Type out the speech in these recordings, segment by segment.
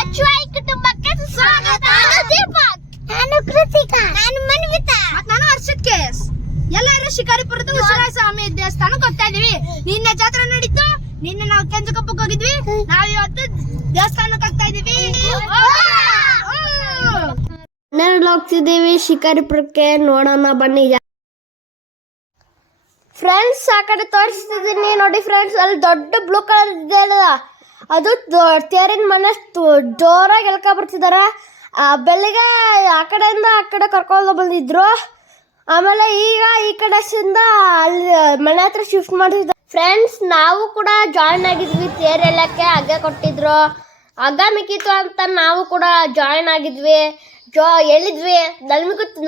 ಅಚ್ವಾಯ್ ಕುಟುಂಬಕ್ಕೆ ಸ್ವಾಗತ. ನಾನು ದೀಪಕ್, ನಾನು ಕೃತಿಕಾ, ನಾನು ಮನ್ವಿತಾ ಮತ್ತು ನಾನು ಹರ್ಷಿತ್ ಕೇಸ್. ಎಲ್ಲರೂ ಶಿಕಾರಿಪುರದ ಉಸಿರಾಯ ಸ್ವಾಮಿ ದೇವಸ್ಥಾನಕ್ಕೆ ಹೋಗ್ತಾ ಇದೀವಿ. ನಿನ್ನೆ ಜಾತ್ರೆ ನಡೀತು. ನಿನ್ನೆ ನಾವು ಕೆಂಚಕಪ್ಪಕ್ಕೆ ಹೋಗಿದ್ವಿ. ನಾವು ಇವತ್ತು ದೇವಸ್ಥಾನಕ್ಕೆ ಹೋಗ್ತಾ ಇದೀವಿ. ಹೋಗ್ತಿದ್ದೀವಿ ಶಿಕಾರಿಪುರಕ್ಕೆ. ನೋಡೋಣ ಬನ್ನಿ ಫ್ರೆಂಡ್ಸ್. ಆ ಕಡೆ ತೋರಿಸ್ತಿದ್ದೀನಿ ನೋಡಿ ಫ್ರೆಂಡ್ಸ್. ಅಲ್ಲಿ ದೊಡ್ಡ ಬ್ಲೂ ಕಲರ್ ಇದೆ ಅಲ್ಲ, ಅದು ತೇರಿನ ಮನೆ ಜೋರಾಗಿ ಎಳ್ಕೊ ಬರ್ತಿದ್ದಾರೆ. ಬೆಳಿಗ್ಗೆ ಆ ಕಡೆಯಿಂದ ಆ ಕಡೆ ಕರ್ಕೊಂಡು ಬಂದಿದ್ರು. ಆಮೇಲೆ ಈಗ ಈ ಕಡೆಯಿಂದ ಅಲ್ಲಿ ಮನೆ ಹತ್ರ ಶಿಫ್ಟ್ ಮಾಡಿದ್ರು ಫ್ರೆಂಡ್ಸ್. ನಾವು ಕೂಡ ಜಾಯ್ನ್ ಆಗಿದ್ವಿ. ತೇರು ಎಳ್ಳಕ್ಕೆ ಹಗ್ಗ ಕೊಟ್ಟಿದ್ರು. ಹಗ್ಗ ಮಿಕ್ಕಿತ್ತು ಅಂತ ನಾವು ಕೂಡ ಜಾಯ್ನ್ ಆಗಿದ್ವಿ. ಎಳಿದ್ವಿ.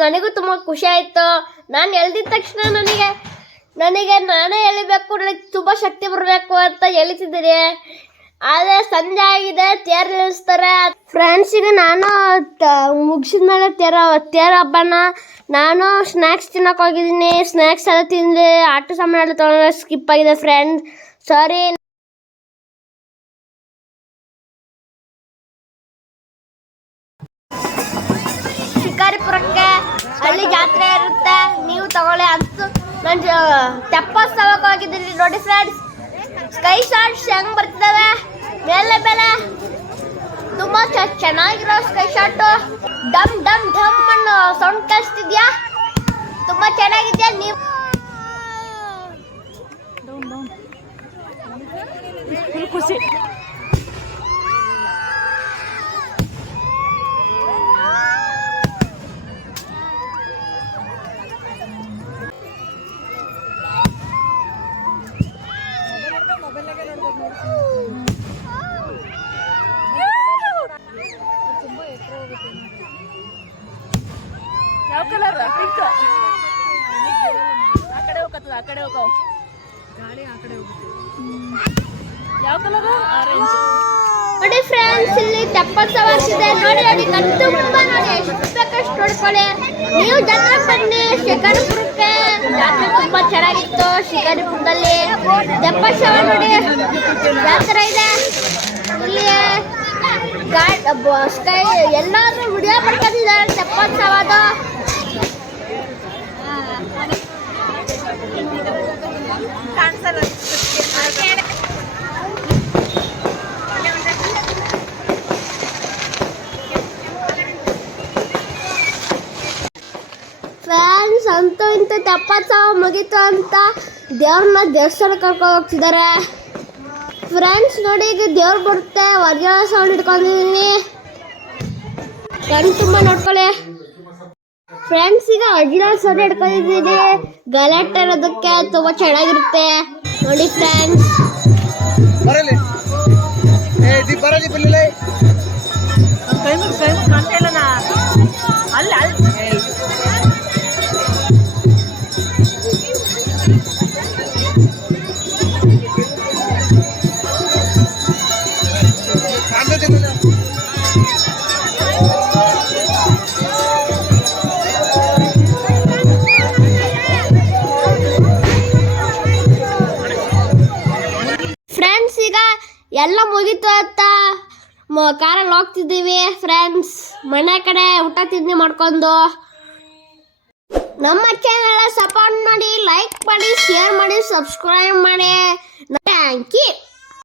ನನಗೂ ತುಂಬ ಖುಷಿ ಆಯಿತು. ನಾನು ಎಳ್ದಿದ ತಕ್ಷಣ ನನಗೆ ನಾನೇ ಎಳಿಬೇಕು, ನನಗೆ ತುಂಬ ಶಕ್ತಿ ಬರಬೇಕು ಅಂತ ಎಳಿತಿದ್ದೀನಿ. ಆದರೆ ಸಂಜೆ ಆಗಿದೆ, ತೇರು ನಿಲ್ಲಿಸ್ತಾರೆ ಫ್ರೆಂಡ್ಸ್. ಈಗ ನಾನು ಮುಗಿಸಿದ ಮೇಲೆ ತೇರು ಹಬ್ಬನ ನಾನು ಸ್ನ್ಯಾಕ್ಸ್ ತಿನ್ನೋಕೆ ಹೋಗಿದ್ದೀನಿ. ಸ್ನ್ಯಾಕ್ಸ್ ಎಲ್ಲ ತಿಂದು ಆಟ ಸಾಮಾನು ಎಲ್ಲ ತೊಗೊಂಡು ಸ್ಕಿಪ್ ಆಗಿದೆ ಫ್ರೆಂಡ್ಸ್, ಸಾರಿ. ಶಿಕಾರಿಪುರಕ್ಕೆ ಅಲ್ಲಿ ಜಾತ್ರೆ ಇರುತ್ತೆ, ನೀವು ತಗೊಳ್ಳಿ ಅಂತ. ನಾನು ತೆಪ್ಪೋತ್ಸವಕ್ಕೆ ಹೋಗಿದ್ದೀನಿ ನೋಡಿ ಫ್ರೆಂಡ್ಸ್. ಸ್ಕೈ ಶಾಟ್ಸ್ ಹೆಂಗ್ ಬರ್ತಿದ್ದಾವೆ ಮೇಲೆ ಮೇಲೆ, ತುಂಬಾ ಚೆನ್ನಾಗಿರೋ ಸ್ಕೈ ಶಾಟು. ಡಮ್ ಡಮ್ ಡಮ್ ಅನ್ನೋ ಸೌಂಡ್ ಕೇಳಿಸ್ತಿದ್ಯಾ? ತುಂಬಾ ಚೆನ್ನಾಗಿದ್ಯಾ? ನೀವು ಖುಷಿ. ಯಾವ ಕಲರ್? ಪಿಂಕ್. ಆ ಕಡೆ ಹೋಗತ್ತದ, ಆ ಕಡೆ ಹೋಗವು ಗಾಳಿ, ಆ ಕಡೆ ಹೋಗುತ್ತೆ. ಯಾವ ಕಲರ್? ಆರೆಂಜ್. ನೋಡಿ ಫ್ರೆಂಡ್ಸ್, ಇಲ್ಲಿ ತೆಪ್ಪೋತ್ಸವ ಆಗ್ತಿದೆ. ನೋಡಿ ನೋಡಿ ಕಣ್ಣು ತುಂಬ ನೋಡಿ, ಎಷ್ಟು ಬೇಕಷ್ಟು ನೋಡ್ಕೊಳ್ಳಿ. ನೀವು ಜಾತ್ರೆ ಬನ್ನಿ ಶಿಕಾರಿಪುರಕ್ಕೆ. ಜಾತ್ರೆ ತುಂಬಾ ಚೆನ್ನಾಗಿತ್ತು ಶಿಕಾರಿಪುರದಲ್ಲಿ. ತೆಪ್ಪೋತ್ಸವ ನೋಡಿ, ಜಾತ್ರೆ ಇದೆ ಇಲ್ಲಿ. ಸ್ಕೈ ಎಲ್ಲಾದ್ರೂ ವಿಡಿಯೋ ಮಾಡ್ಕೊಂಡಿದ್ದಾರೆ ತೆಪ್ಪೋತ್ಸವದ. ಫ್ರೆಂಡ್ಸ್, ಅಂತೂ ಇಂತೂ ತೆಪ್ಪೋತ್ಸವ ಮುಗೀತು ಅಂತ ದೇವ್ರನ್ನ ದೇವಸ್ಥಾನಕ್ಕೆ ಕರ್ಕೊಂಡು ಹೋಗ್ತಿದ್ದಾರೆ ಫ್ರೆಂಡ್ಸ್. ನೋಡಿ ಈಗ ದೇವ್ರು ಬರುತ್ತೆ. ವರ್ಜನ ಸೌಂಡ್ ಇಟ್ಕೊಂಡಿದ್ದೀನಿ, ಕಣ್ಣು ತುಂಬ ನೋಡ್ಕೊಳ್ಳಿ ಫ್ರೆಂಡ್ಸ್. ಈಗ ವರ್ಜಿನಲ್ ಸೌಂಡ್ ಇಟ್ಕೊಂಡಿದ್ದೀನಿ. ಗಲಾಟೆ ಇರೋದಕ್ಕೆ ತುಂಬ ಚೆನ್ನಾಗಿರುತ್ತೆ ನೋಡಿ ಫ್ರೆಂಡ್ಸ್. ಎಲ್ಲ ಮುಗೀತು ಅಂತ ಕಾರಲ್ಲಿ ಹೋಗ್ತಿದ್ದೀವಿ ಫ್ರೆಂಡ್ಸ್. ಮನೆ ಕಡೆ ಊಟ ತಿಂಡಿ ಮಾಡ್ಕೊಂಡು. ನಮ್ಮ ಚಾನೆಲ್ ಸಪೋರ್ಟ್ ಮಾಡಿ, ಲೈಕ್ ಮಾಡಿ, ಶೇರ್ ಮಾಡಿ, ಸಬ್ಸ್ಕ್ರೈಬ್ ಮಾಡಿ. Thank you.